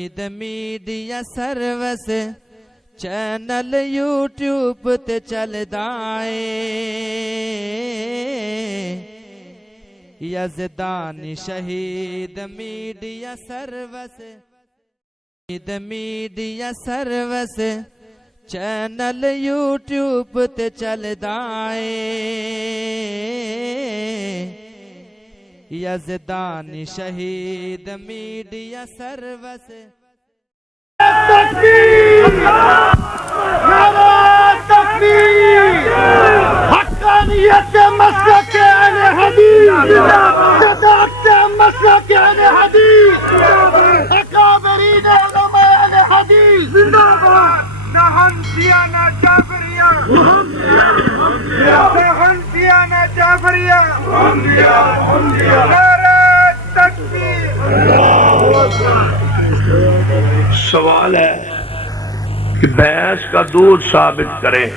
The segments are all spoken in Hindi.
मीडिया सर्विस चैनल यूट्यूब ते चलदा है। यज़दानी शहीद मीडिया सर्विस चैनल यूट्यूब ते चलदा है। यज़दानी शहीद मीडिया सर्विस। हक्कानियत मसलक अहले हदीस, सदाकत मसलक अहले हदीस, अकाबरीन उलमा अहले हदीस जिंदाबाद। ना हंसिया ना जाफरिया, ना हंसिया ना जाफरिया, नारे तकबीर। सवाल है कि भैंस का दूध साबित करें,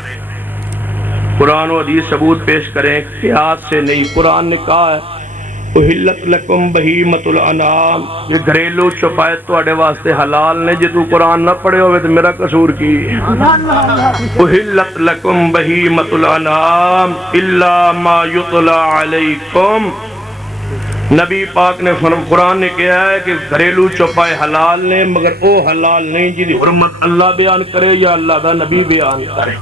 कुरान और हदीस सबूत पेश करें, कियास से नहीं। कुरान ने कहा है उहिल्लत लकुम बहीमतुल अनाम, ये घरेलू चौपाए तुहाडे वास्ते हलाल ने। जे तू कुरान ना पढ़े होवे तो मेरा कसूर की। उहिल्लत लकुम बहीमतुल अनाम इल्ला मा युतला अलैकुम। नबी पाक ने कुरान ने कहा है कि घरेलू चौपाए हलाल ने, मगर वो हलाल नहीं जिहदी हुर्मत अल्लाह बयान करे या अल्लाह दा नबी बयान करे।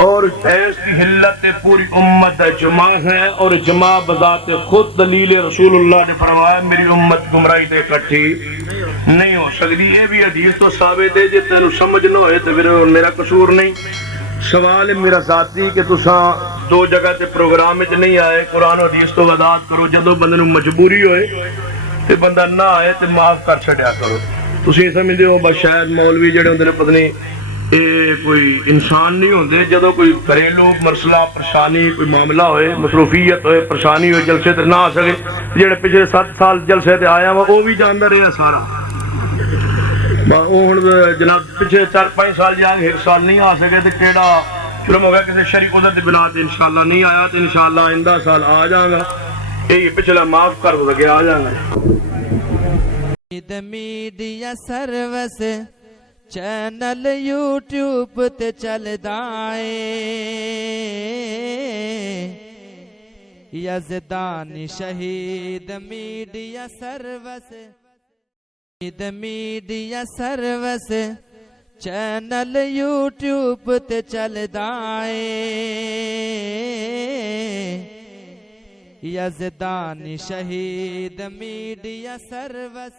और भैंस की हिल्लत पूरी उम्मत जमा है, और जमा बजाते खुद दलील रसूलुल्लाह ने फरमाया मेरी उम्मत गुमराही से इकट्ठी नहीं हो सकती। ये भी हदीस तो साबित है, जे तेन समझ ना होए तो फिर मेरा कसूर नहीं। सवाल है मेरा साथी कि तुसा दो जगह ते प्रोग्राम में नहीं आए, कुरान और हदीस तो वदात करो। जदों बंदे नूं मजबूरी होए ते बंदा ना आए तो माफ कर छड्या करो। तुसीं समझदे हो बस शायद मौलवी जिहड़े हुंदे ने पता नहीं ये कोई इंसान नहीं होंगे। जदों कोई घरेलू मसला परेशानी कोई मामला होए, मसरूफियत होए, परेशानी होए, जलसे ते ना आ सके, जेड़े पिछले 7 साल जलसे ते आया वा वो भी जानदा रहा सारा। जनाब पिछले 4-5 साल जाके 1 साल नहीं आ सके तो केड़ा शुरू हो गया किसी शरीक उदर के बिना ते इंशाअल्लाह नहीं आया तो इंशाअल्लाह आइंदा साल आ जाऊंगा। यही पिछला माफ कर के आ जाऊंगा। मीडिया सर्विस चैनल यूट्यूब ते चलदा है। यज़दानी शहीद मीडिया सर्विस चैनल यूट्यूब ते चलदा है। यज़दानी शहीद मीडिया सर्विस।